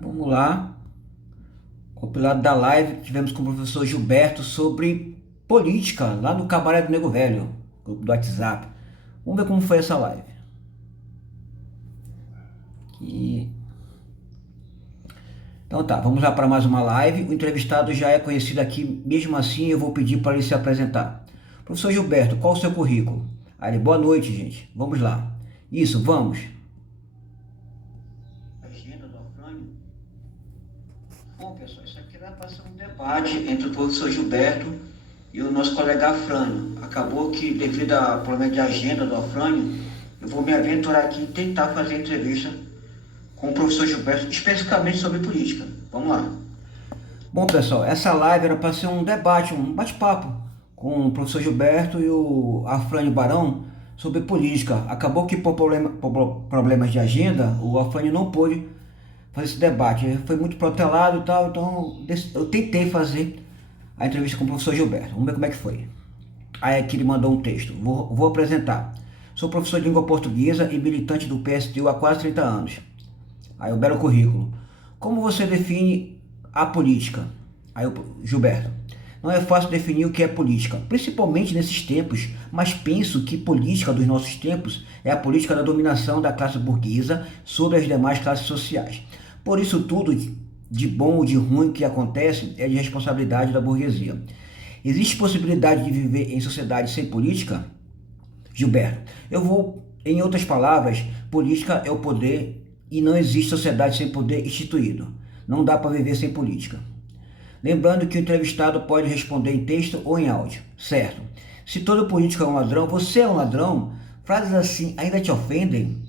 Vamos lá. Compilado da live que tivemos com o professor Gilberto sobre política, lá no Cabaré do Nego Velho, grupo do WhatsApp. Vamos ver como foi essa live. Aqui. Então tá, vamos lá para mais uma live. O entrevistado já é conhecido aqui, mesmo assim eu vou pedir para ele se apresentar. Professor Gilberto, qual o seu currículo? Aí ele, boa noite, gente. Vamos lá. Isso, vamos. Agenda do Afrânio. Bom, pessoal, isso aqui vai passar um debate entre o professor Gilberto e o nosso colega Afrânio. Acabou que, devido ao problema de agenda do Afrânio, eu vou me aventurar aqui e tentar fazer a entrevista com o professor Gilberto, especificamente sobre política. Vamos lá. Bom, pessoal, essa live era para ser um debate, um bate-papo com o professor Gilberto e o Afrânio Barão sobre política. Acabou que por problemas de agenda, o Afrânio não pôde fazer esse debate. Ele foi muito protelado e tal, então eu tentei fazer a entrevista com o professor Gilberto. Vamos ver como é que foi. Aí aqui ele mandou um texto. Vou apresentar. Sou professor de língua portuguesa e militante do PSTU há quase 30 anos. Aí o belo currículo. Como você define a política? Aí o Gilberto. Não é fácil definir o que é política, principalmente nesses tempos, mas penso que política dos nossos tempos é a política da dominação da classe burguesa sobre as demais classes sociais. Por isso tudo de bom ou de ruim que acontece é de responsabilidade da burguesia. Existe possibilidade de viver em sociedade sem política? Gilberto, em outras palavras, política é o poder e não existe sociedade sem poder instituído. Não dá para viver sem política. Lembrando que o entrevistado pode responder em texto ou em áudio, certo? Se todo político é um ladrão, você é um ladrão? Frases assim ainda te ofendem?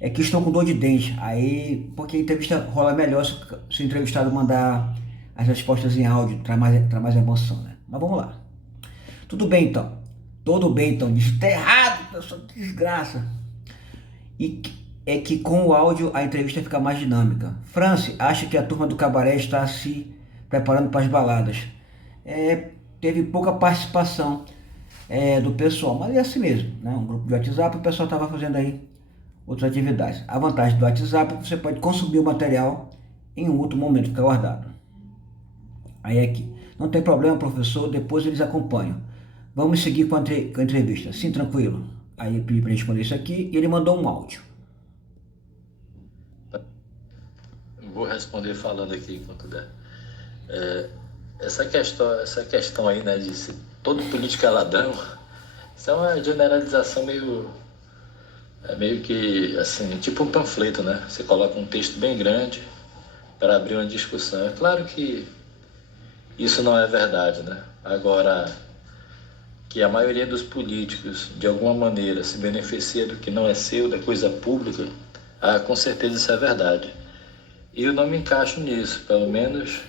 É que estou com dor de dente. Aí, porque a entrevista rola melhor se o entrevistado mandar as respostas em áudio, traz mais emoção, né? Mas vamos lá. Tudo bem então. Tudo bem então. Isso tá errado, pessoal, desgraça. E é que com o áudio a entrevista fica mais dinâmica. France acha que a turma do cabaré está se preparando para as baladas. Teve pouca participação do pessoal, mas é assim mesmo, né? Um grupo de WhatsApp, o pessoal estava fazendo aí outras atividades. A vantagem do WhatsApp é que você pode consumir o material em um outro momento, fica guardado. Aí aqui, não tem problema, professor, depois eles acompanham. Vamos seguir com a entrevista. Sim, tranquilo. Aí eu pedi para responder isso aqui e ele mandou um áudio. Vou responder falando aqui enquanto der. Essa questão aí, né, de se todo político é ladrão, isso é uma generalização meio que, assim, tipo um panfleto, né? Você coloca um texto bem grande para abrir uma discussão. É claro que isso não é verdade, né? Agora, que a maioria dos políticos, de alguma maneira, se beneficia do que não é seu, da coisa pública, com certeza isso é verdade. Eu não me encaixo nisso, pelo menos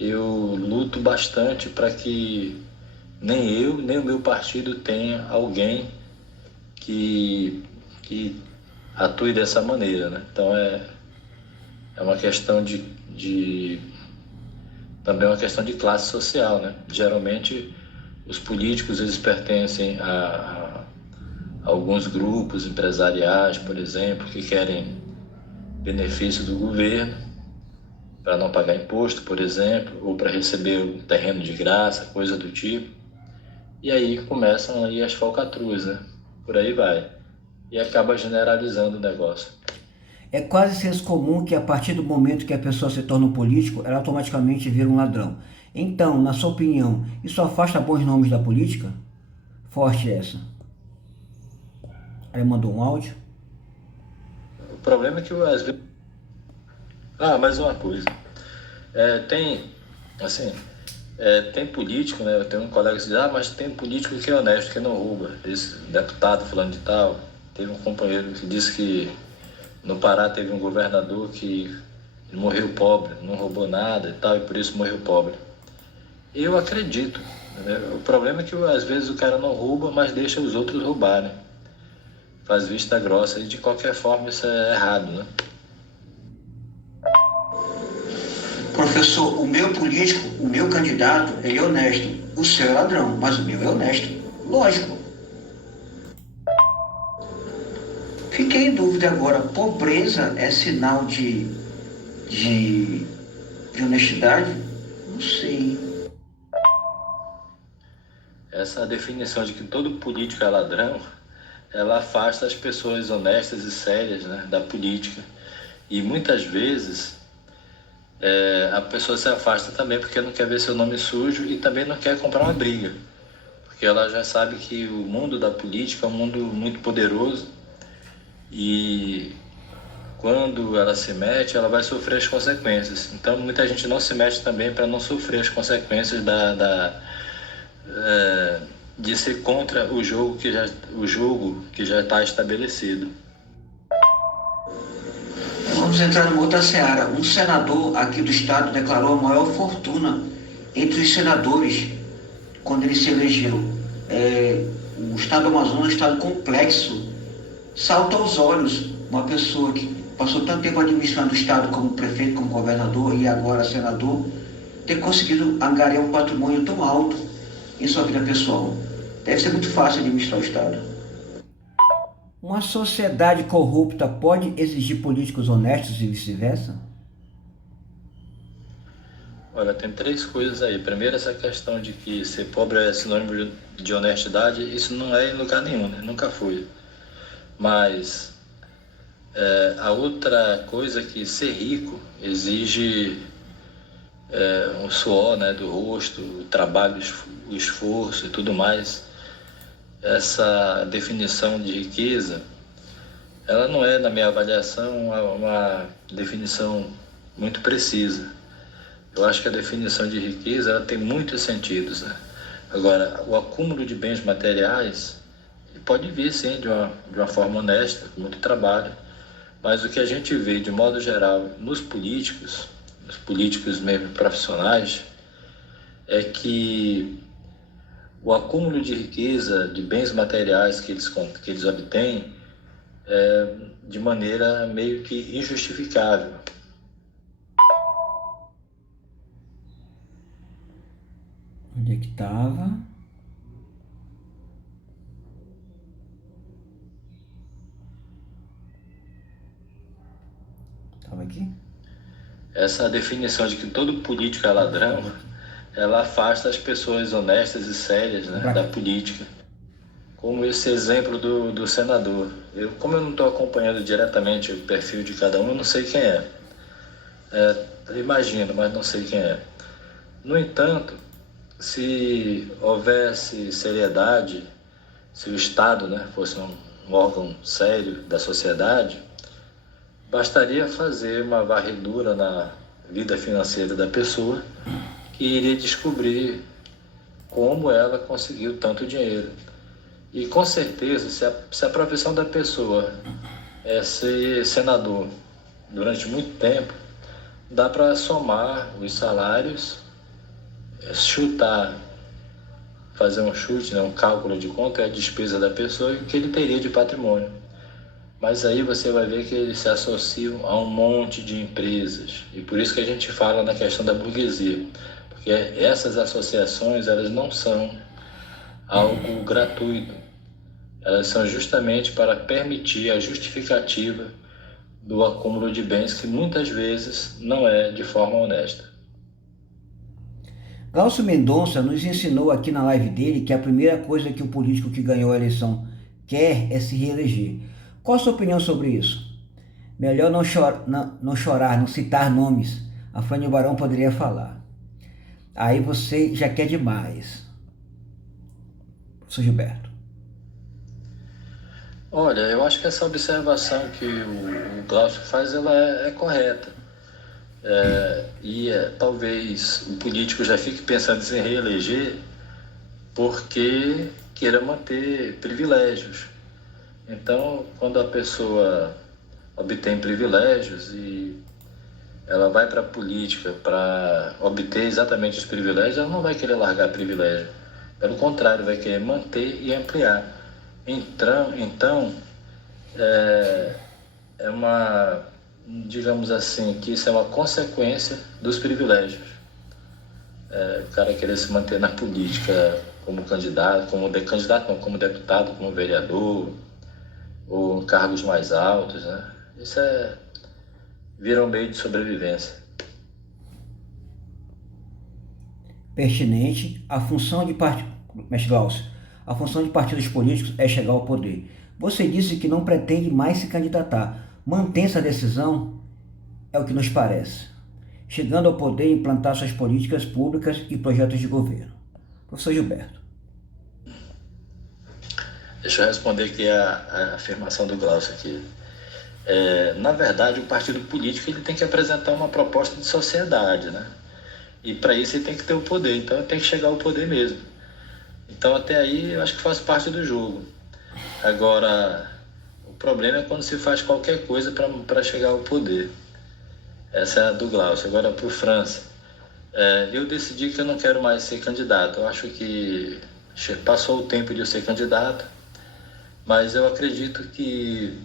eu luto bastante para que nem eu, nem o meu partido tenha alguém que atue dessa maneira, né? Então é uma questão também é uma questão de classe social, né? Geralmente os políticos eles pertencem a alguns grupos empresariais, por exemplo, que querem benefício do governo para não pagar imposto, por exemplo, ou para receber um terreno de graça, coisa do tipo. E aí começam aí as falcatruas, né? Por aí vai. E acaba generalizando o negócio. É quase senso comum que a partir do momento que a pessoa se torna um político, ela automaticamente vira um ladrão. Então, na sua opinião, isso afasta bons nomes da política? Forte essa. Aí mandou um áudio. O problema é que às vezes... mais uma coisa. Tem político, né? Eu tenho um colega que diz, mas tem político que é honesto, que não rouba. Esse deputado fulano de tal. Teve um companheiro que disse que no Pará teve um governador que morreu pobre, não roubou nada e tal, e por isso morreu pobre. Eu acredito, né? O problema é que às vezes o cara não rouba, mas deixa os outros roubarem. Faz vista grossa e de qualquer forma isso é errado, né? Professor, o meu político, o meu candidato, ele é honesto. O seu é ladrão, mas o meu é honesto. Lógico. Fiquei em dúvida agora, pobreza é sinal de de, de honestidade? Não sei. Essa definição de que todo político é ladrão, ela afasta as pessoas honestas e sérias, né, da política. E muitas vezes a pessoa se afasta também porque não quer ver seu nome sujo e também não quer comprar uma briga. Porque ela já sabe que o mundo da política é um mundo muito poderoso e quando ela se mete, ela vai sofrer as consequências. Então, muita gente não se mete também para não sofrer as consequências de ser contra o jogo que já está estabelecido. Vamos entrar numa outra seara. Um senador aqui do estado declarou a maior fortuna entre os senadores quando ele se elegeu. O estado do Amazonas é um estado complexo. Salta aos olhos uma pessoa que passou tanto tempo administrando o estado como prefeito, como governador e agora senador, ter conseguido angariar um patrimônio tão alto em sua vida pessoal. Deve ser muito fácil administrar o estado. Uma sociedade corrupta pode exigir políticos honestos e vice-versa? Olha, tem três coisas aí. Primeiro, essa questão de que ser pobre é sinônimo de honestidade, isso não é em lugar nenhum, né? Nunca foi. Mas a outra coisa é que ser rico exige um suor, né, do rosto, o trabalho, o esforço e tudo mais. Essa definição de riqueza, ela não é, na minha avaliação, uma definição muito precisa. Eu acho que a definição de riqueza ela tem muitos sentidos, né? Agora, o acúmulo de bens materiais pode vir, sim, de uma forma honesta, com muito trabalho, mas o que a gente vê, de modo geral, nos políticos mesmo profissionais, é que o acúmulo de riqueza, de bens materiais que eles obtêm, é de maneira meio que injustificável. Onde é que estava? Estava aqui? Essa definição de que todo político é ladrão, ela afasta as pessoas honestas e sérias, né, da política. Como esse exemplo do senador. Como eu não estou acompanhando diretamente o perfil de cada um, eu não sei quem é. Eu imagino, mas não sei quem é. No entanto, se houvesse seriedade, se o Estado, né, fosse um órgão sério da sociedade, bastaria fazer uma varredura na vida financeira da pessoa que iria descobrir como ela conseguiu tanto dinheiro. E com certeza, se a profissão da pessoa é ser senador durante muito tempo, dá para somar os salários, chutar, fazer um chute, né, um cálculo de quanto é a despesa da pessoa e o que ele teria de patrimônio. Mas aí você vai ver que eles se associam a um monte de empresas. E por isso que a gente fala na questão da burguesia. Porque essas associações, elas não são algo gratuito. Elas são justamente para permitir a justificativa do acúmulo de bens que muitas vezes não é de forma honesta. Glaucio Mendonça nos ensinou aqui na live dele que a primeira coisa que o político que ganhou a eleição quer é se reeleger. Qual a sua opinião sobre isso? Melhor não chorar, não citar nomes. A Fânia Barão poderia falar. Aí você já quer demais. Professor Gilberto. Olha, eu acho que essa observação que o Glaucio faz, ela é correta. Talvez o político já fique pensando em se reeleger porque queira manter privilégios. Então, quando a pessoa obtém privilégios e ela vai para a política para obter exatamente os privilégios, ela não vai querer largar privilégio. Pelo contrário, vai querer manter e ampliar. Então digamos assim, que isso é uma consequência dos privilégios. O cara querer se manter na política como candidato, como deputado, como vereador, ou cargos mais altos, né? Isso vira um meio de sobrevivência. Pertinente, Mestre Glaucio, a função de partidos políticos é chegar ao poder. Você disse que não pretende mais se candidatar. Mantém essa decisão? É o que nos parece. Chegando ao poder, implantar suas políticas públicas e projetos de governo. Professor Gilberto. Deixa eu responder aqui a afirmação do Glaucio aqui. Na verdade, o partido político ele tem que apresentar uma proposta de sociedade, né? E para isso ele tem que ter o poder, então tem que chegar ao poder mesmo. Então até aí eu acho que faz parte do jogo. Agora, o problema é quando se faz qualquer coisa para chegar ao poder. Essa é a do Glaucio. Agora para o França. Eu decidi que eu não quero mais ser candidato. Eu acho que passou o tempo de eu ser candidato, mas eu acredito que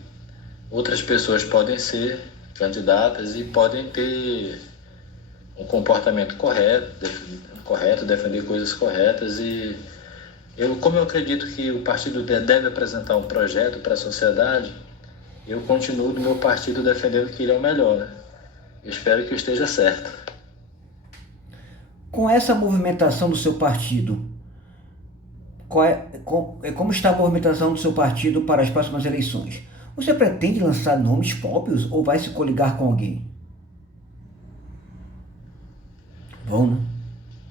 outras pessoas podem ser candidatas e podem ter um comportamento correto, defender coisas corretas. E como eu acredito que o partido deve apresentar um projeto para a sociedade, eu continuo do meu partido defendendo que ele é o melhor, né? Eu espero que eu esteja certo. Com essa movimentação do seu partido, como está a movimentação do seu partido para as próximas eleições? Você pretende lançar nomes próprios ou vai se coligar com alguém? Bom, né?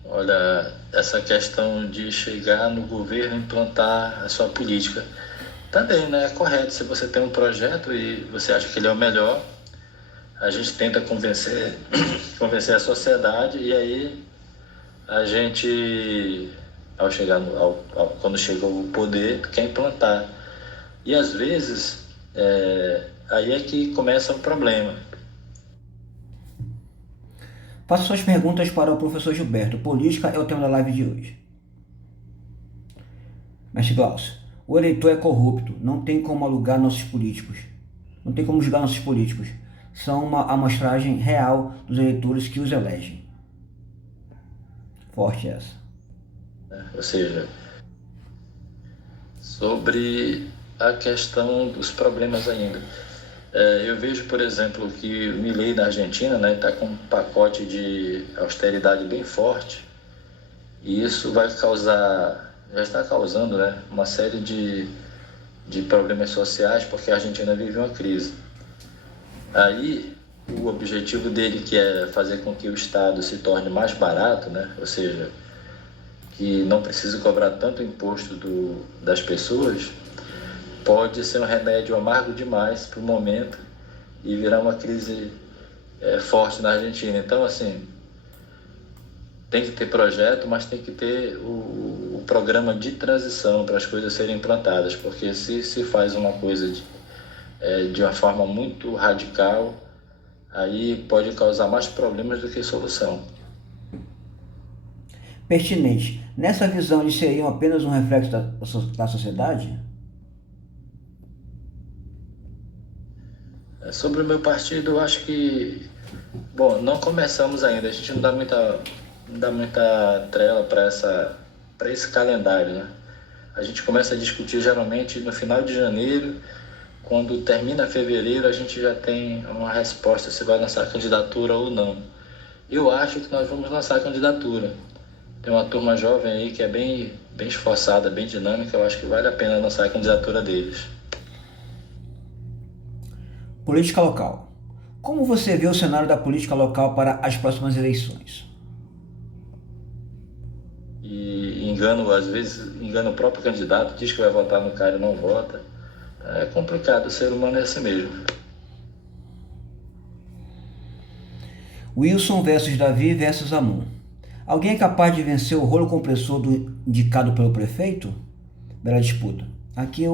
Olha, essa questão de chegar no governo e implantar a sua política, também, né? É correto. Se você tem um projeto e você acha que ele é o melhor, a gente tenta convencer a sociedade e aí a gente, quando chega o poder, quer implantar. E às vezes, aí é que começa o problema. Faça suas perguntas para o professor Gilberto. Política é o tema da live de hoje. Mestre Glaucio, o eleitor é corrupto. Não tem como alugar nossos políticos. Não tem como julgar nossos políticos. São uma amostragem real dos eleitores que os elegem. Forte essa. Ou seja, sobre a questão dos problemas ainda. Eu vejo, por exemplo, que o Milei na Argentina, né, está com um pacote de austeridade bem forte e isso já está causando, né, uma série de problemas sociais porque a Argentina vive uma crise. Aí, o objetivo dele, que é fazer com que o Estado se torne mais barato, né, ou seja, que não precise cobrar tanto imposto das pessoas, pode ser um remédio amargo demais para o momento e virar uma crise forte na Argentina. Então, assim, tem que ter projeto, mas tem que ter o programa de transição para as coisas serem implantadas, porque se faz uma coisa de uma forma muito radical, aí pode causar mais problemas do que solução. Pertinente. Nessa visão, eles seriam apenas um reflexo da sociedade? Sobre o meu partido, eu acho que... Bom, não começamos ainda. A gente não dá muita trela para esse calendário, né? A gente começa a discutir geralmente no final de janeiro. Quando termina fevereiro, a gente já tem uma resposta se vai lançar candidatura ou não. Eu acho que nós vamos lançar candidatura. Tem uma turma jovem aí que é bem esforçada, bem dinâmica. Eu acho que vale a pena lançar a candidatura deles. Política local. Como você vê o cenário da política local para as próximas eleições? E às vezes engana o próprio candidato, diz que vai votar no cara e não vota. É complicado, o ser humano é assim mesmo. Wilson versus Davi versus Amon. Alguém é capaz de vencer o rolo compressor indicado pelo prefeito? Bela disputa. Aqui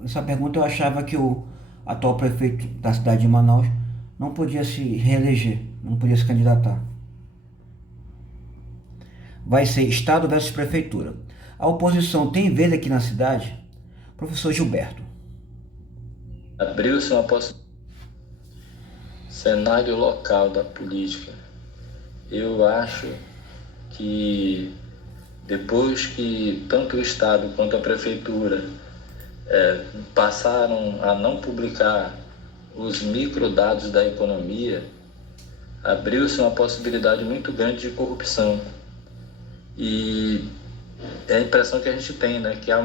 nessa pergunta eu achava que o atual prefeito da cidade de Manaus não podia se reeleger, não podia se candidatar. Vai ser Estado versus Prefeitura. A oposição tem vez aqui na cidade? Professor Gilberto. Abriu-se uma possibilidade. Cenário local da política. Eu acho que depois que tanto o Estado quanto a Prefeitura passaram a não publicar os microdados da economia, abriu-se uma possibilidade muito grande de corrupção. E é a impressão que a gente tem, né, que há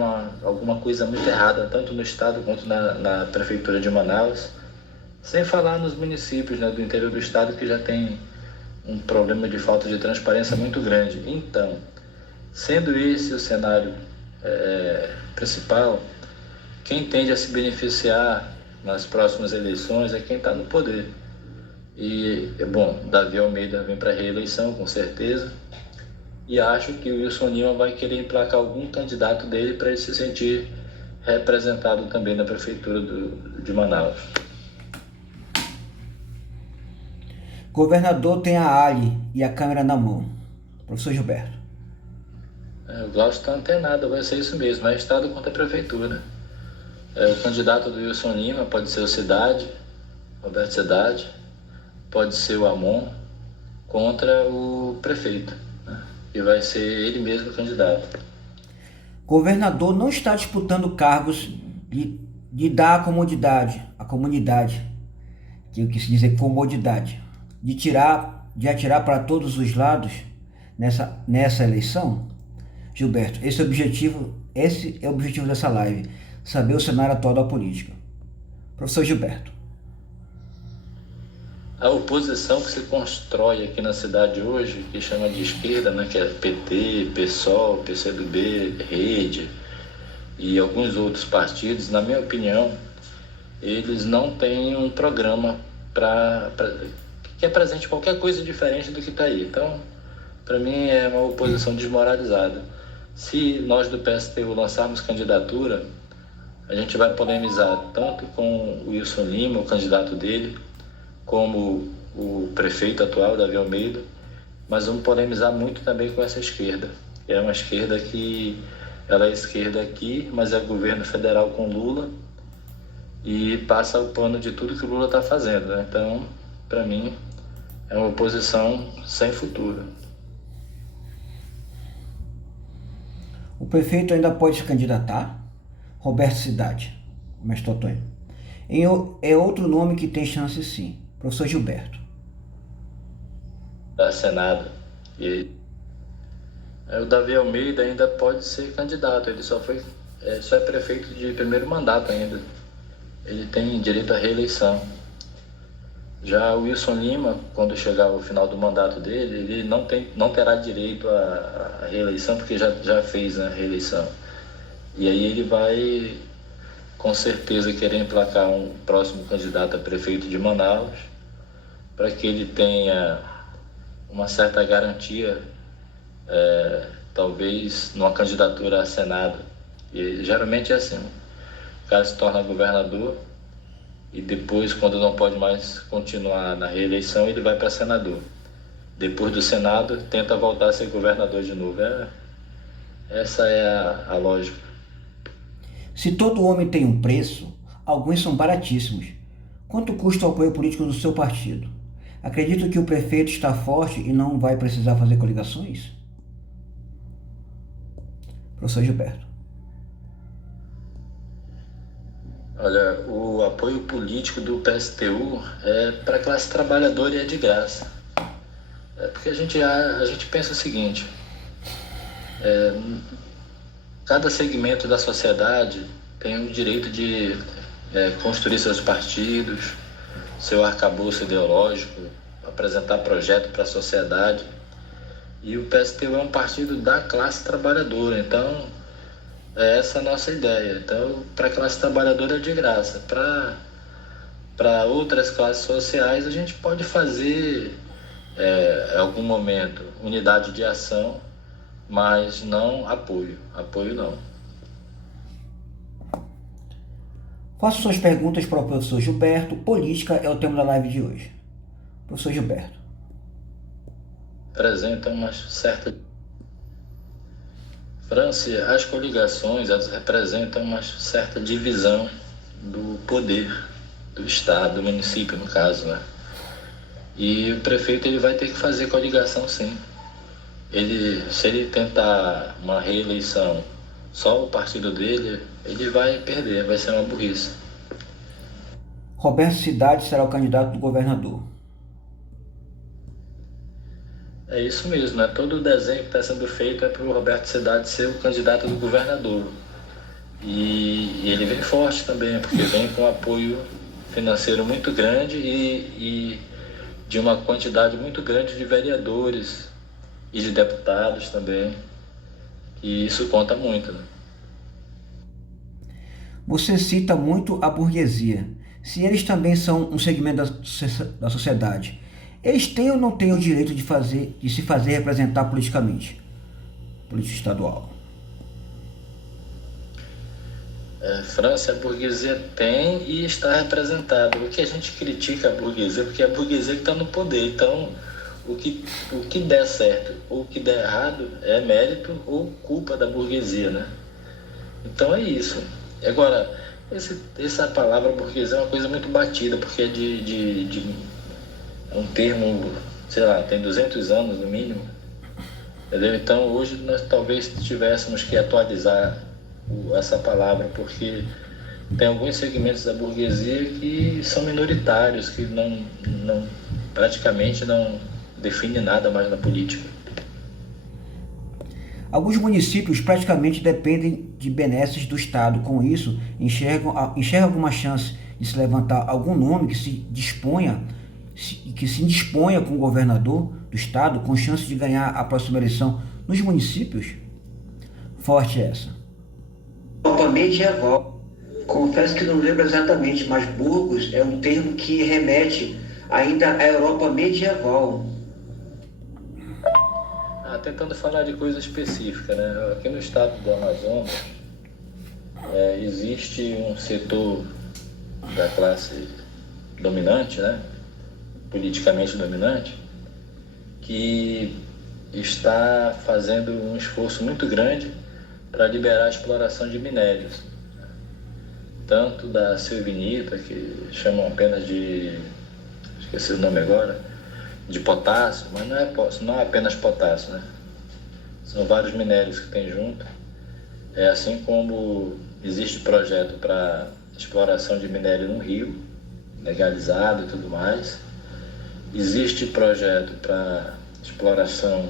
alguma coisa muito errada, tanto no estado quanto na prefeitura de Manaus, sem falar nos municípios, né, do interior do estado, que já tem um problema de falta de transparência muito grande. Então, sendo esse o cenário principal, quem tende a se beneficiar nas próximas eleições é quem está no poder. E, bom, Davi Almeida vem para a reeleição, com certeza, e acho que o Wilson Lima vai querer emplacar algum candidato dele para ele se sentir representado também na prefeitura de Manaus. Governador tem a Ali e a câmera na mão. Professor Gilberto. O Glaucio está antenado, vai ser isso mesmo, é estado contra a prefeitura. O candidato do Wilson Lima pode ser o Cidade, Roberto Cidade, pode ser o Amon, contra o prefeito, né? E vai ser ele mesmo o candidato. Governador não está disputando cargos de dar a comunidade, que eu quis dizer comodidade, de atirar para todos os lados nessa eleição. Gilberto, esse é o objetivo dessa live, saber o cenário atual da política. Professor Gilberto. A oposição que se constrói aqui na cidade hoje, que chama de esquerda, né, que é PT, PSOL, PCdoB, Rede e alguns outros partidos, na minha opinião, eles não têm um programa que apresente qualquer coisa diferente do que está aí. Então, para mim, é uma oposição desmoralizada. Se nós do PSTU lançarmos candidatura, a gente vai polemizar tanto com o Wilson Lima, o candidato dele, como o prefeito atual, Davi Almeida, mas vamos polemizar muito também com essa esquerda. É uma esquerda que ela é esquerda aqui, mas é governo federal com Lula e passa o pano de tudo que o Lula está fazendo, né? Então, para mim, é uma oposição sem futuro. O prefeito ainda pode se candidatar? Roberto Cidade, mestre Antônio. É outro nome que tem chance sim. Professor Gilberto. Da Senado. E o Davi Almeida ainda pode ser candidato, ele só é prefeito de primeiro mandato ainda. Ele tem direito à reeleição. Já o Wilson Lima, quando chegar ao final do mandato dele, ele não terá direito à reeleição, porque já fez a reeleição. E aí ele vai, com certeza, querer emplacar um próximo candidato a prefeito de Manaus, para que ele tenha uma certa garantia, talvez numa candidatura a Senado. E geralmente é assim, o cara se torna governador e depois, quando não pode mais continuar na reeleição, ele vai para senador. Depois do Senado, tenta voltar a ser governador de novo. Essa é a lógica. Se todo homem tem um preço, alguns são baratíssimos. Quanto custa o apoio político do seu partido? Acredito que o prefeito está forte e não vai precisar fazer coligações? Professor Gilberto. Olha, o apoio político do PSTU é para a classe trabalhadora e é de graça. Porque a gente pensa o seguinte, cada segmento da sociedade tem o direito de construir seus partidos, seu arcabouço ideológico, apresentar projeto para a sociedade. E o PSTU é um partido da classe trabalhadora, então é essa a nossa ideia. Então, para a classe trabalhadora é de graça. Para outras classes sociais, a gente pode fazer, em algum momento, unidade de ação, mas não apoio. Apoio não. Faço suas perguntas para o professor Gilberto. Política é o tema da live de hoje. Professor Gilberto. Apresenta uma certa... França, as coligações, elas representam uma certa divisão do poder do Estado, do município, no caso, né? E o prefeito ele vai ter que fazer coligação, sim. Se ele tentar uma reeleição só o partido dele, ele vai perder, vai ser uma burrice. Roberto Cidade será o candidato do governador. É isso mesmo, né? Todo o desenho que está sendo feito é para o Roberto Cidade ser o candidato do governador. E ele vem forte também, porque vem com apoio financeiro muito grande e de uma quantidade muito grande de vereadores e de deputados também. E isso conta muito, né? Você cita muito a burguesia. Se eles também são um segmento da sociedade, eles têm ou não têm o direito de se fazer representar politicamente? Política estadual. França, a burguesia tem e está representada. O que a gente critica a burguesia, porque é a burguesia que está no poder. Então, o que der certo ou o que der errado é mérito ou culpa da burguesia, né? Então é isso. Agora, essa palavra burguesia é uma coisa muito batida, porque é um termo, sei lá, tem 200 anos no mínimo. Entendeu? Então, hoje nós talvez tivéssemos que atualizar essa palavra, porque tem alguns segmentos da burguesia que são minoritários, que praticamente não definem nada mais na política. Alguns municípios praticamente dependem de benesses do Estado. Com isso, enxergam alguma chance de se levantar algum nome que se indisponha com o governador do Estado, com chance de ganhar a próxima eleição nos municípios? Forte essa. Europa medieval. Confesso que não lembro exatamente, mas Burgos é um termo que remete ainda à Europa medieval. Tentando falar de coisa específica, né? Aqui no estado do Amazonas existe um setor da classe dominante, né? Politicamente dominante, que está fazendo um esforço muito grande para liberar a exploração de minérios, tanto da silvinita, que chamam apenas de, esqueci o nome agora, de potássio, mas não é apenas potássio, né? São vários minérios que tem junto. Assim como existe projeto para exploração de minério no rio, legalizado e tudo mais. Existe projeto para exploração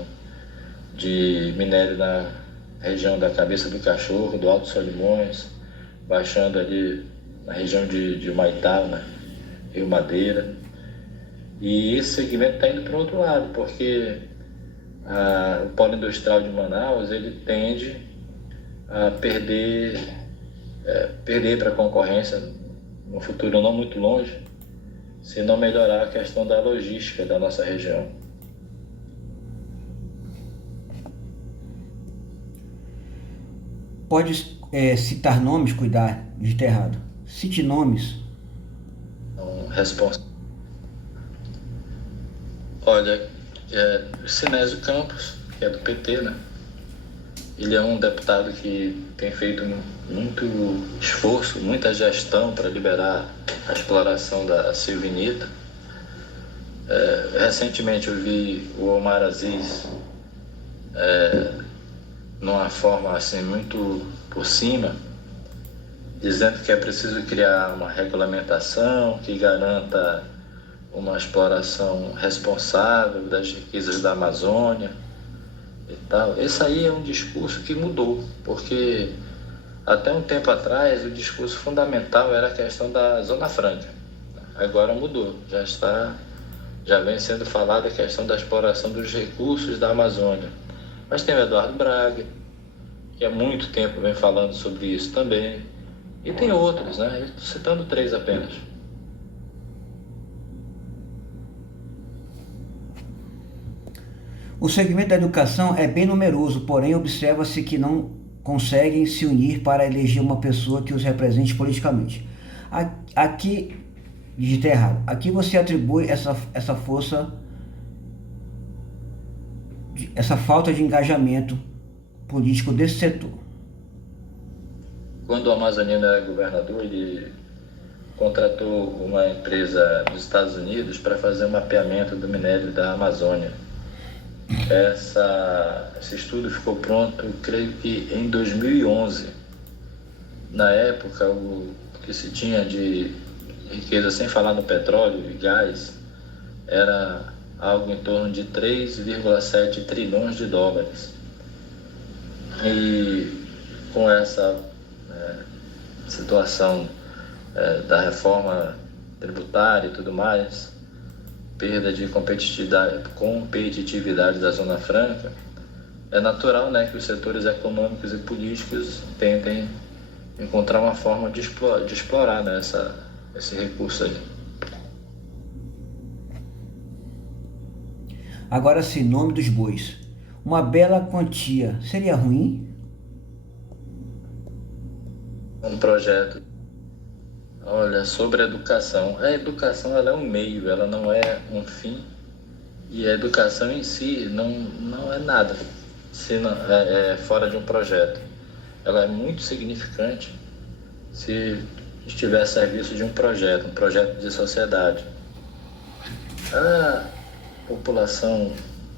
de minério na região da Cabeça do Cachorro, do Alto Solimões, baixando ali na região de Humaitá, né? Rio Madeira. E esse segmento está indo para o outro lado, porque o polo industrial de Manaus ele tende a perder para a concorrência no futuro não muito longe, se não melhorar a questão da logística da nossa região. Pode citar nomes, cuidar de ter errado. Cite nomes. Resposta. Olha, Sinésio Campos, que é do PT, né? Ele é um deputado que tem feito muito esforço, muita gestão para liberar a exploração da silvinita. Recentemente eu vi o Omar Aziz numa forma assim muito por cima, dizendo que é preciso criar uma regulamentação que garanta uma exploração responsável das riquezas da Amazônia e tal. Esse aí é um discurso que mudou, porque até um tempo atrás o discurso fundamental era a questão da Zona Franca. Agora mudou, já vem sendo falada a questão da exploração dos recursos da Amazônia. Mas tem o Eduardo Braga, que há muito tempo vem falando sobre isso também, e tem outros, né? Estou citando 3 apenas. O segmento da educação é bem numeroso, porém observa-se que não conseguem se unir para eleger uma pessoa que os represente politicamente. Aqui, digitei errado, aqui você atribui essa força, essa falta de engajamento político desse setor. Quando o Amazonino era governador, ele contratou uma empresa dos Estados Unidos para fazer um mapeamento do minério da Amazônia. Esse estudo ficou pronto, creio que em 2011. Na época, o que se tinha de riqueza, sem falar no petróleo e gás, era algo em torno de 3,7 trilhões de dólares. E com essa situação da reforma tributária e tudo mais, perda de competitividade da Zona Franca, é natural, né, que os setores econômicos e políticos tentem encontrar uma forma de explorar, né, esse recurso aí. Agora sim, nome dos bois. Uma bela quantia seria ruim? Um projeto. Olha, sobre a educação. A educação, ela é um meio, ela não é um fim. E a educação em si não é nada, se não, é fora de um projeto. Ela é muito significante se estiver a serviço de um projeto de sociedade. A população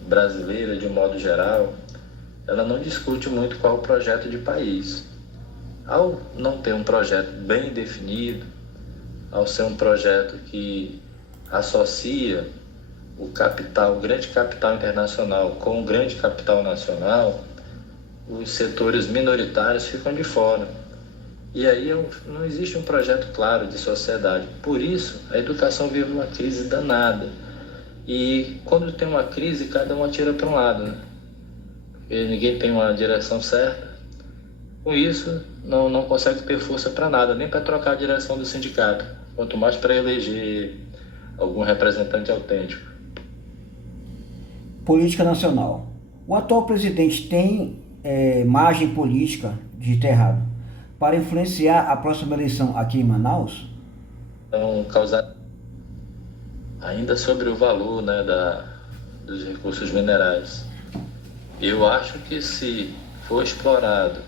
brasileira, de modo geral, ela não discute muito qual é o projeto de país. Ao não ter um projeto bem definido, ao ser um projeto que associa o grande capital internacional com o grande capital nacional, os setores minoritários ficam de fora. E aí não existe um projeto claro de sociedade. Por isso, a educação vive uma crise danada. E quando tem uma crise, cada um atira para um lado, né? Porque ninguém tem uma direção certa. Com isso, não consegue ter força para nada, nem para trocar a direção do sindicato, quanto mais para eleger algum representante autêntico. Política nacional. O atual presidente tem margem política, de ter errado, para influenciar a próxima eleição aqui em Manaus? Então, causar ainda sobre o valor, né, dos recursos minerais. Eu acho que se for explorado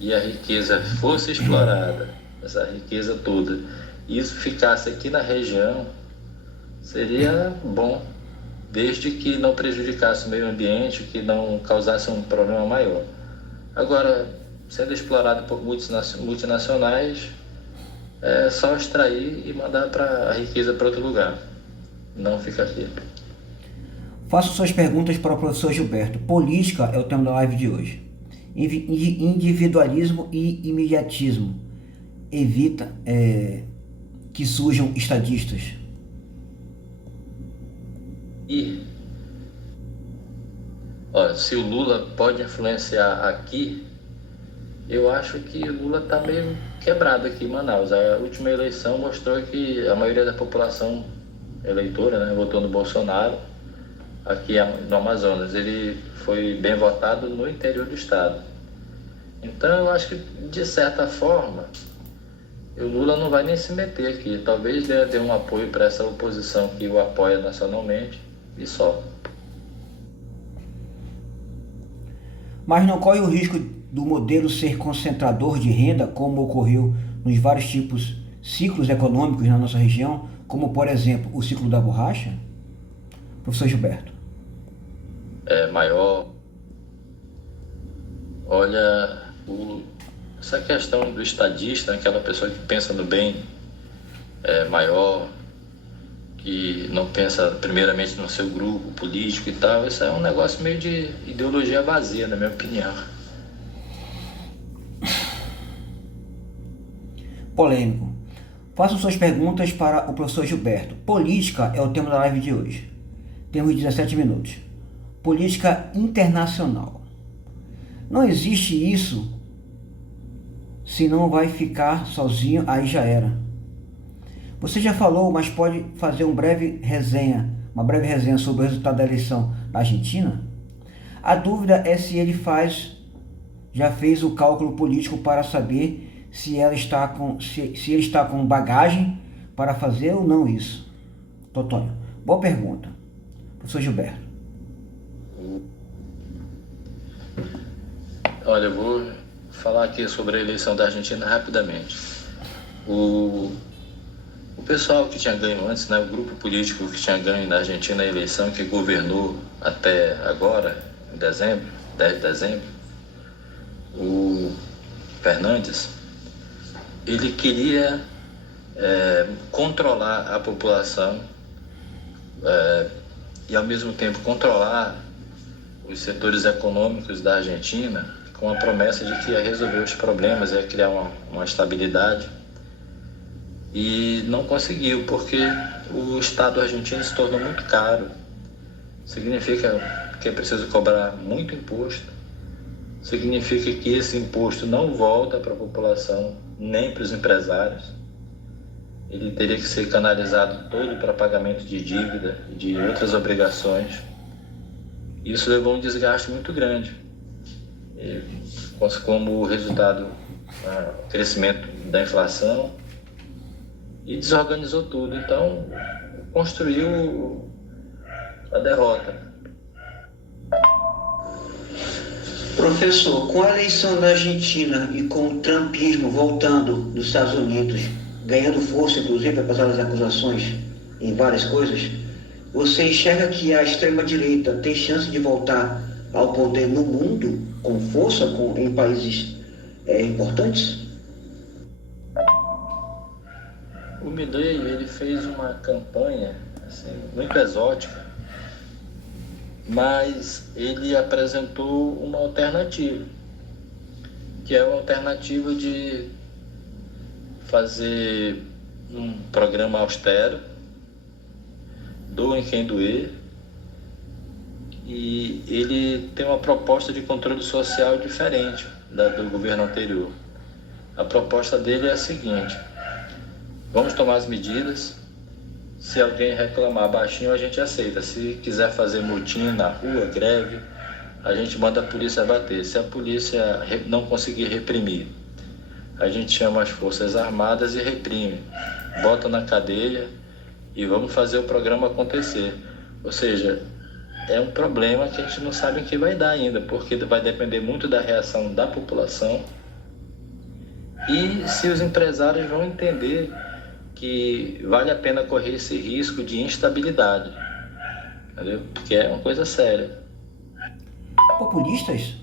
e a riqueza fosse explorada, essa riqueza toda, e isso ficasse aqui na região, seria bom, desde que não prejudicasse o meio ambiente, que não causasse um problema maior. Agora, sendo explorado por multinacionais, é só extrair e mandar a riqueza para outro lugar, não fica aqui. Faço suas perguntas para o professor Gilberto. Política é o tema da live de hoje. Individualismo e imediatismo evita que surjam estadistas. E, olha, se o Lula pode influenciar aqui, eu acho que o Lula está meio quebrado aqui em Manaus. A última eleição mostrou que a maioria da população eleitora, né, votou no Bolsonaro aqui no Amazonas. Ele foi bem votado no interior do estado. Então eu acho que, de certa forma, o Lula não vai nem se meter aqui. Talvez dê um apoio para essa oposição que o apoia nacionalmente e só. Mas não corre o risco do modelo ser concentrador de renda, como ocorreu nos vários ciclos econômicos na nossa região, como, por exemplo, o ciclo da borracha? Professor Gilberto. Maior. Olha, essa questão do estadista, aquela pessoa que pensa no bem maior, que não pensa primeiramente no seu grupo político e tal, isso é um negócio meio de ideologia vazia, na minha opinião. Polêmico. Façam suas perguntas para o professor Gilberto. Política é o tema da live de hoje. Temos 17 minutos. Política internacional. Não existe isso, se não vai ficar sozinho, aí já era. Você já falou, mas pode fazer uma breve resenha sobre o resultado da eleição na Argentina? A dúvida é se ele já fez o cálculo político para saber se ele está com bagagem para fazer ou não isso. Totônio, boa pergunta. Professor Gilberto. Olha, eu vou falar aqui sobre a eleição da Argentina rapidamente. O pessoal que tinha ganho antes, né, o grupo político que tinha ganho na Argentina a eleição, que governou até agora, em dezembro, 10 de dezembro, o Fernandes, ele queria controlar a população e, ao mesmo tempo, controlar os setores econômicos da Argentina com a promessa de que ia resolver os problemas, ia criar uma estabilidade. E não conseguiu, porque o Estado argentino se tornou muito caro. Significa que é preciso cobrar muito imposto, significa que esse imposto não volta para a população, nem para os empresários. Ele teria que ser canalizado todo para pagamento de dívida e de outras obrigações. Isso levou a um desgaste muito grande. E, como resultado, o crescimento da inflação, e desorganizou tudo. Então, construiu a derrota. Professor, com a eleição na Argentina e com o trumpismo voltando nos Estados Unidos, ganhando força, inclusive, apesar das acusações em várias coisas, você enxerga que a extrema-direita tem chance de voltar ao poder no mundo com força em países importantes? O Milei, ele fez uma campanha assim, muito exótica, mas ele apresentou uma alternativa, que é uma alternativa de fazer um programa austero, doem quem doer, e ele tem uma proposta de controle social diferente do governo anterior. A proposta dele é a seguinte: vamos tomar as medidas, se alguém reclamar baixinho a gente aceita, se quiser fazer motim na rua, greve, a gente manda a polícia bater. Se a polícia não conseguir reprimir, a gente chama as forças armadas e reprime, bota na cadeia e vamos fazer o programa acontecer. Ou seja, é um problema que a gente não sabe o que vai dar ainda, porque vai depender muito da reação da população e se os empresários vão entender que vale a pena correr esse risco de instabilidade, entendeu? Porque é uma coisa séria. Populistas?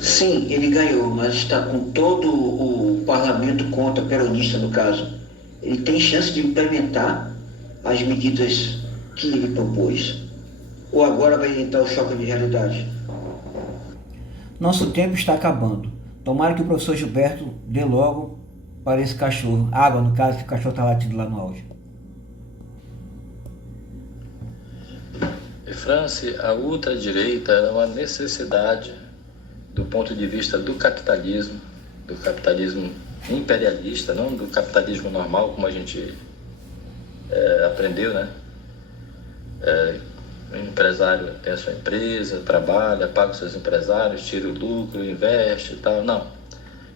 Sim, ele ganhou, mas está com todo o parlamento contra, peronista no caso. Ele tem chance de implementar as medidas que ele propôs? Ou agora vai entrar o choque de realidade? Nosso tempo está acabando. Tomara que o professor Gilberto dê logo para esse cachorro. Água, no caso, que o cachorro está latindo lá no áudio. E France, a ultradireita é uma necessidade do ponto de vista do capitalismo imperialista, não do capitalismo normal, como a gente aprendeu, né? O empresário tem a sua empresa, trabalha, paga os seus empresários, tira o lucro, investe e tal. Não,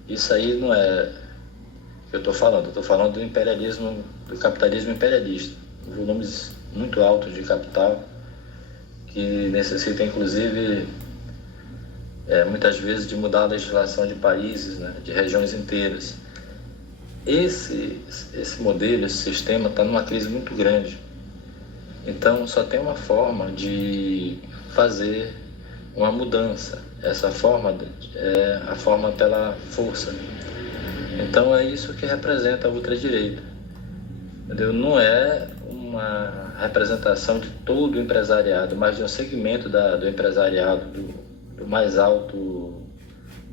isso aí não é o que eu estou falando do imperialismo, do capitalismo imperialista. Volumes muito altos de capital que necessitam, inclusive, muitas vezes de mudar a legislação de países, né, de regiões inteiras. Esse modelo, esse sistema está numa crise muito grande. Então, só tem uma forma de fazer uma mudança. Essa forma é a forma pela força. Então, é isso que representa a ultradireita. Entendeu? Não é uma representação de todo o empresariado, mas de um segmento do empresariado, do mais alto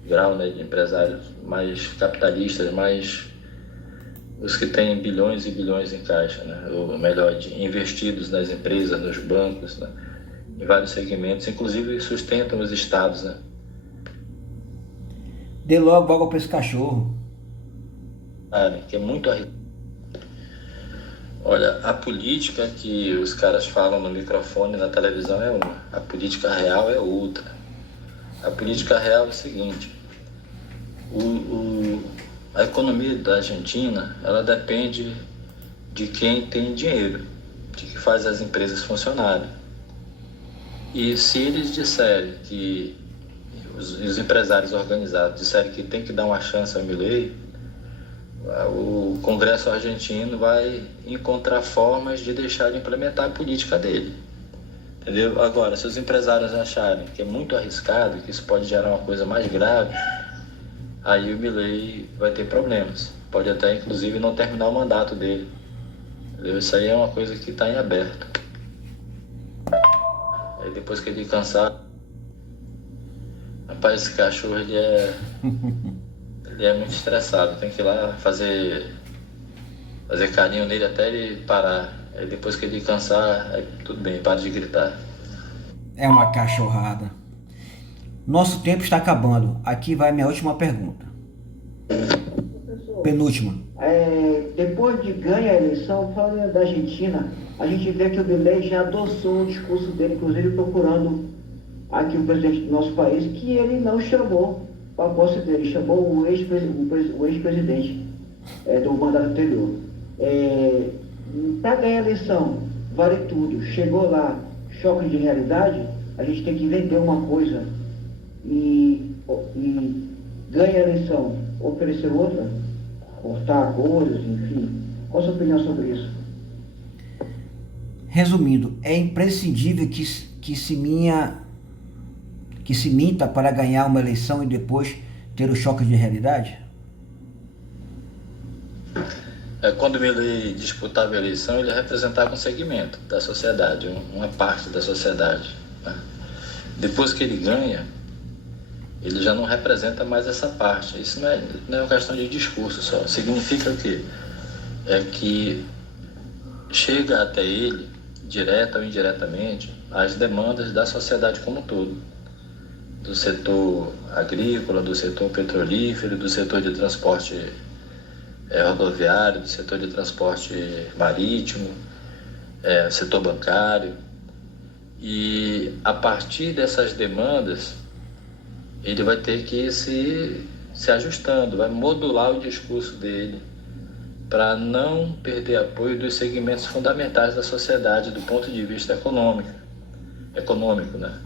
grau, né, de empresários mais capitalistas, mais os que têm bilhões e bilhões em caixa, né? Ou melhor, investidos nas empresas, nos bancos, né? Em vários segmentos, inclusive sustentam os estados, né? Dê logo água para esse cachorro. Que é muito arriscado. Olha, a política que os caras falam no microfone na televisão é uma, a política real é outra. A política real é o seguinte: a economia da Argentina, ela depende de quem tem dinheiro, de que faz as empresas funcionarem. E se eles disserem que, os empresários organizados disserem que tem que dar uma chance ao Milei, o Congresso argentino vai encontrar formas de deixar de implementar a política dele. Entendeu? Agora, se os empresários acharem que é muito arriscado, que isso pode gerar uma coisa mais grave, aí o Milei vai ter problemas. Pode até, inclusive, não terminar o mandato dele. Entendeu? Isso aí é uma coisa que está em aberto. Aí depois que ele cansar... Rapaz, esse cachorro, ele é muito estressado. Tem que ir lá fazer carinho nele até ele parar. Aí depois que ele cansar, aí tudo bem, para de gritar. É uma cachorrada. Nosso tempo está acabando. Aqui vai minha última pergunta. Penúltima. Depois de ganhar a eleição, falando da Argentina, a gente vê que o Milei já adoçou o discurso dele, inclusive procurando aqui o presidente do nosso país, que ele não chamou para a posse dele, chamou o ex-presidente do mandato anterior. Para ganhar a eleição, vale tudo. Chegou lá, choque de realidade, a gente tem que vender uma coisa e ganha a eleição, oferecer outra, cortar coisas, enfim. Qual a sua opinião sobre isso? Resumindo, é imprescindível que se minta para ganhar uma eleição e depois ter o choque de realidade? Quando o Milei disputava a eleição, ele representava um segmento da sociedade, uma parte da sociedade, né? Depois que ele ganha, ele já não representa mais essa parte. Isso não é uma questão de discurso só. Significa o quê? É que chega até ele, direta ou indiretamente, as demandas da sociedade como um todo. Do setor agrícola, do setor petrolífero, do setor de transporte rodoviário, do setor de transporte marítimo, setor bancário. E a partir dessas demandas, ele vai ter que ir se ajustando, vai modular o discurso dele para não perder apoio dos segmentos fundamentais da sociedade do ponto de vista econômico, né?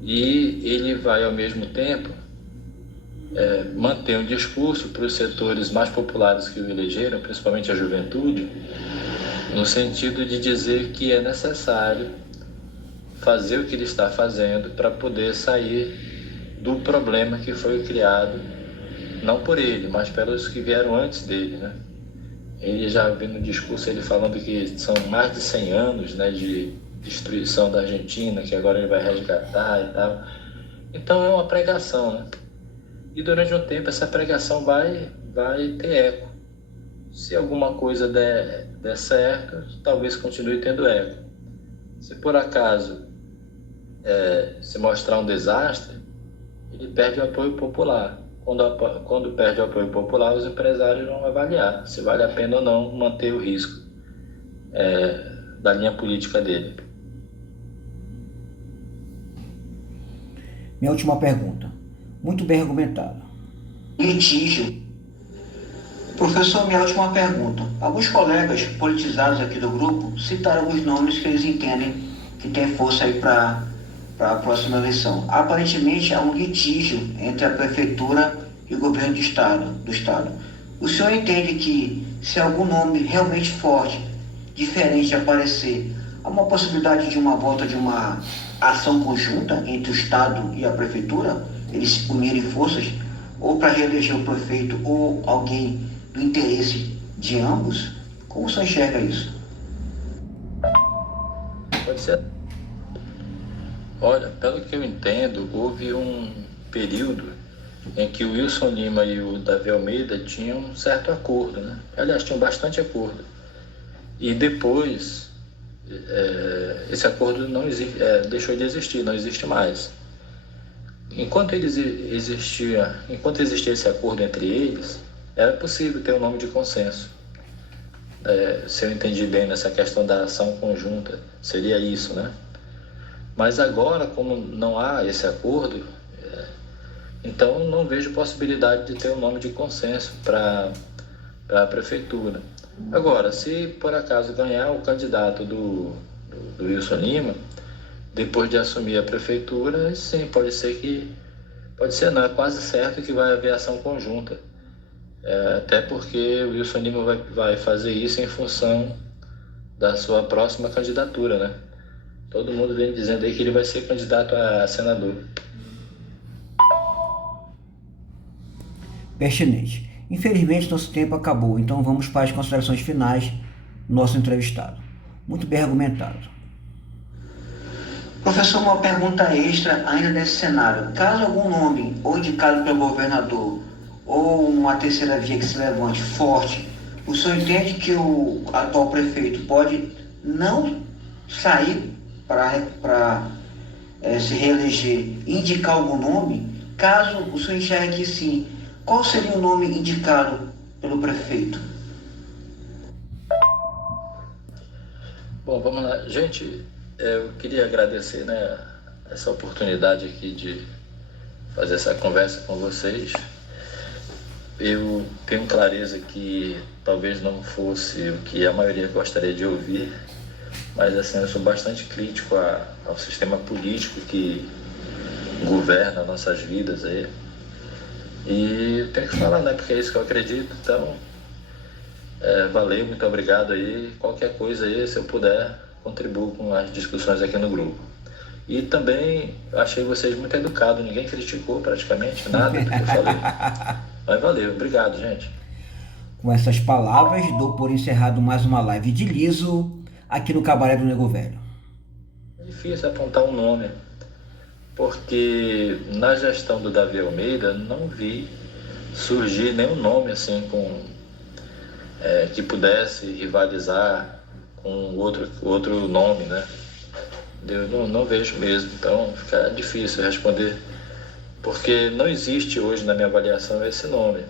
E ele vai, ao mesmo tempo, manter um discurso para os setores mais populares que o elegeram, principalmente a juventude, no sentido de dizer que é necessário fazer o que ele está fazendo para poder sair do problema que foi criado, não por ele, mas pelos que vieram antes dele, né? Ele já viu no discurso ele falando que são mais de 100 anos, né, de destruição da Argentina, que agora ele vai resgatar e tal. Então é uma pregação, né? E durante um tempo essa pregação vai ter eco. Se alguma coisa der certo, talvez continue tendo eco. Se por acaso se mostrar um desastre, ele perde o apoio popular. Quando perde o apoio popular, os empresários vão avaliar se vale a pena ou não manter o risco da linha política dele. Minha última pergunta. Muito bem argumentado. Litígio. Professor, minha última pergunta. Alguns colegas politizados aqui do grupo citaram alguns nomes que eles entendem que tem força aí para a próxima eleição. Aparentemente há um litígio entre a prefeitura e o governo do estado. O senhor entende que se algum nome realmente forte, diferente aparecer, há uma possibilidade de uma volta de uma ação conjunta entre o estado e a prefeitura, eles unirem forças, ou para reeleger o prefeito ou alguém do interesse de ambos? Como o senhor enxerga isso? Pode ser. Olha, pelo que eu entendo, houve um período em que o Wilson Lima e o Davi Almeida tinham um certo acordo, né? Aliás, tinham bastante acordo. E depois, esse acordo não existe, deixou de existir, não existe mais. Enquanto existia esse acordo entre eles, era possível ter um nome de consenso. Se eu entendi bem nessa questão da ação conjunta, seria isso, né? Mas agora, como não há esse acordo, então não vejo possibilidade de ter um nome de consenso para a prefeitura. Agora, se por acaso ganhar o candidato do Wilson Lima, depois de assumir a prefeitura, sim, pode ser não, é quase certo que vai haver ação conjunta. Até porque o Wilson Lima vai fazer isso em função da sua próxima candidatura, né? Todo mundo vem dizendo aí que ele vai ser candidato a senador. Pertinente. Infelizmente, nosso tempo acabou, então vamos para as considerações finais do nosso entrevistado. Muito bem argumentado. Professor, uma pergunta extra ainda nesse cenário. Caso algum nome, ou indicado pelo governador, ou uma terceira via que se levante forte, o senhor entende que o atual prefeito pode não sair para se reeleger e indicar algum nome? Caso o senhor enxergue que sim, qual seria o nome indicado pelo prefeito? Bom, vamos lá. Gente, eu queria agradecer, né, essa oportunidade aqui de fazer essa conversa com vocês. Eu tenho clareza que talvez não fosse o que a maioria gostaria de ouvir, mas assim, eu sou bastante crítico ao sistema político que governa nossas vidas aí. E tenho que falar, né, porque é isso que eu acredito. Então, valeu, muito obrigado aí. Qualquer coisa aí, se eu puder, contribuo com as discussões aqui no grupo. E também achei vocês muito educados, ninguém criticou praticamente nada do que eu falei. Mas valeu, obrigado, gente. Com essas palavras, dou por encerrado mais uma live de liso aqui no Cabaré do Nego Velho. É difícil apontar um nome, porque na gestão do Davi Almeida não vi surgir nenhum nome assim que pudesse rivalizar com outro nome, né? Eu não vejo mesmo, então fica difícil responder, porque não existe hoje na minha avaliação esse nome.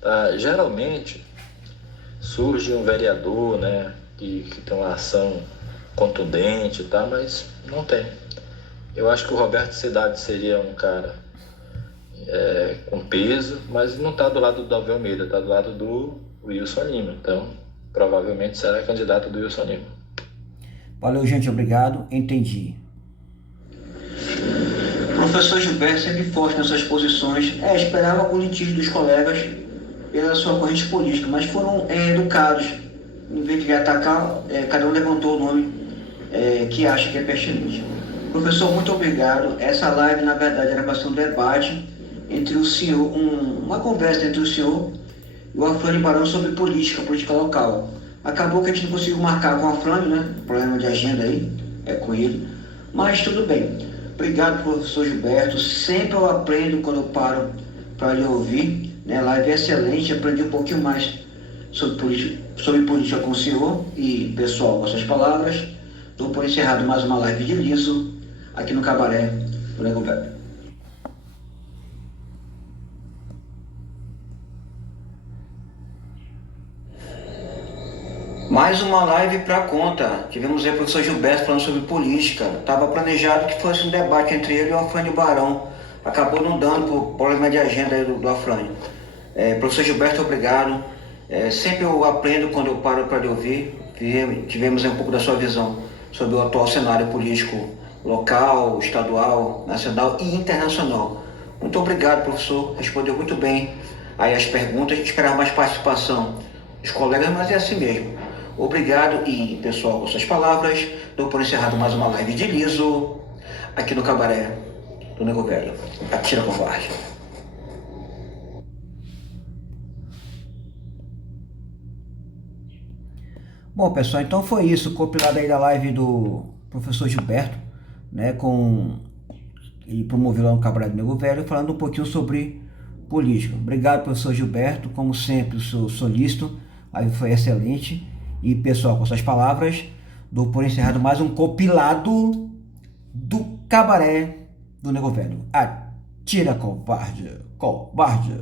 Tá? Geralmente surge um vereador, né, que tem uma ação contundente, tá? Mas não tem. Eu acho que o Roberto Cidade seria um cara com peso, mas não está do lado do Davi Almeida, está do lado do Wilson Lima. Então, provavelmente será candidato do Wilson Lima. Valeu, gente, obrigado, entendi. Professor Gilberto sempre forte nessas posições, esperava algum litígio dos colegas pela sua corrente política, mas foram educados. Em vez de atacar, cada um levantou o nome que acha que é pertinente. Professor, muito obrigado. Essa live, na verdade, era para ser um debate entre o senhor, uma conversa entre o senhor e o Afrânio Barão sobre política local. Acabou que a gente não conseguiu marcar com o Afrânio, né? Problema de agenda aí, com ele. Mas tudo bem. Obrigado, professor Gilberto. Sempre eu aprendo quando eu paro para lhe ouvir. Né? Live é excelente. Aprendi um pouquinho mais sobre política com o senhor. E, pessoal, com essas palavras, dou por encerrado mais uma live de liso aqui no Cabaré do Nego Velho. Mais uma live para conta. Tivemos aí o professor Gilberto falando sobre política. Estava planejado que fosse um debate entre ele e o Afrânio Barão. Acabou não dando por problema de agenda aí do Afrânio. Professor Gilberto, obrigado. Sempre eu aprendo quando eu paro para lhe ouvir. Tivemos aí um pouco da sua visão sobre o atual cenário político local, estadual, nacional e internacional. Muito obrigado, professor. Respondeu muito bem aí as perguntas. A gente esperava mais participação dos colegas, mas é assim mesmo. Obrigado e, pessoal, com suas palavras, dou por encerrado mais uma live de liso aqui no Cabaré do Nego Velho. Atira covarde. Bom, pessoal, então foi isso, compilado aí da live do professor Gilberto, né, ele promoveu lá no Cabaré do Nego Velho, falando um pouquinho sobre política. Obrigado, professor Gilberto, como sempre, o seu solícito, aí foi excelente. E, pessoal, com suas palavras, dou por encerrado mais um compilado do Cabaré do Nego Velho. Atira, covarde, covarde.